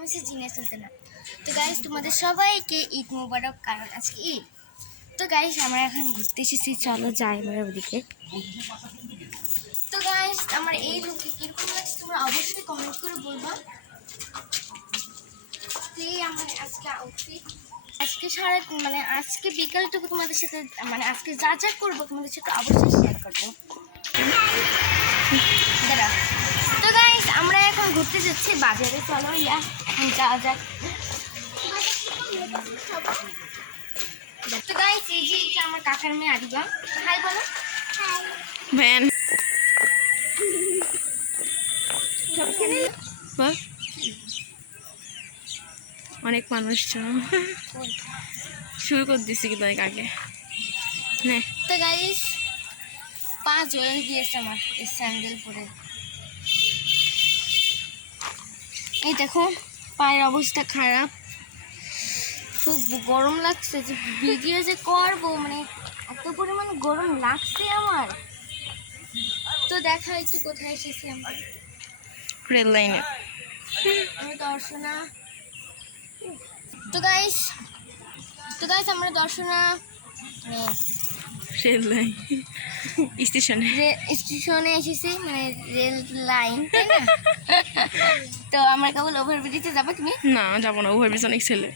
মিশে জিনিস চলতে না। তো গাইস তোমাদের সবাইকে ঈদ মোবারক, কারণ আজকে ঈদ। তো গাইস আমরা এখন ঘুরতে এসেছি, চলো যাই আমরা ওদিকে। তো গাইস আমার এই লুকে কীরকম লাগছে তোমরা অবশ্যই কমেন্ট করে বলবা। আমার আজকে আজকে সারা মানে আজকে বিকালটুকু তোমাদের সাথে মানে আজকে যা যা করব তোমাদের সাথে অবশ্যই শেয়ার করব। তো গাইস আমরা এখন ঘুরতে যাচ্ছি বাজারে, চলো ইয়া এখন যাওয়া যাক। তো গাইস এই যে এটা আমার কাকার মেয়ে আদিবা হাই বলো। ভ্যান বল। অনেক মানুষ শুরু করে দিছি কিন্তু অনেক আগে। নে। তো গাইস পা জ্বলে গিয়েছে আমার এই স্যান্ডেল পরে। এই দেখো। পায়ের অবস্থা খারাপ। খুব গরম লাগছে যে ভিডিও যে করব মানে এত পরিমাণ গরম লাগছে আমার। তো দেখা একটু কোথায় এসেছি আমরা? রেল লাইনে। আমি দর্শনা। তো গাইস তো গাইস আমরা দর্শনা মানে রেল লাইন। স্টেশনে। স্টেশনে এসেছি মানে রেল লাইন তাই না? তো আমরা কেবল ওভারব্রিজে যাব তুমি? না যাব না ওভারব্রিজ অনেক ছেলে।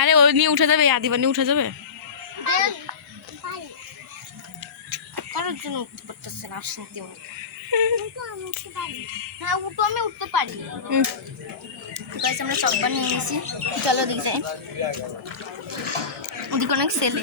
আরে ও নিয়ে উঠে যাবে আদিবার নিয়ে উঠে যাবে? কারোর জন্য উঠতে পারতেছে না শান্তি হ্যাঁ উঠো আমি উঠতে পারি। আমরা চকবার নিয়ে নিয়েছি চলো দিক যাই। ওদিকে অনেক ছেলে।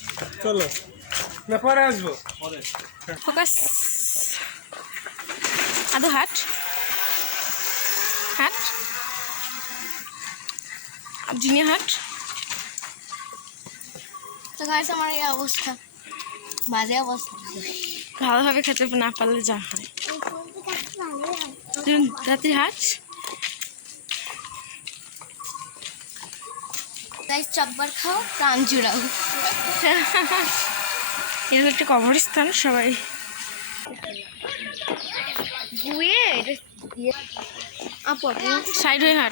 চলো। না পরে আসব। ফোকাস আদো হাট হাট জিনিয়া হাট তো গাছ আমার এই অবস্থা। বাজে অবস্থা। ভালোভাবে খেতে না পারলে যা হয়। রাত্রি হাট তাই চব্বার খাও প্রাণ জুড়াও এটা একটা কবরস্থান সবাই। ধুয়ে আপন সাইড হয়ে হাট।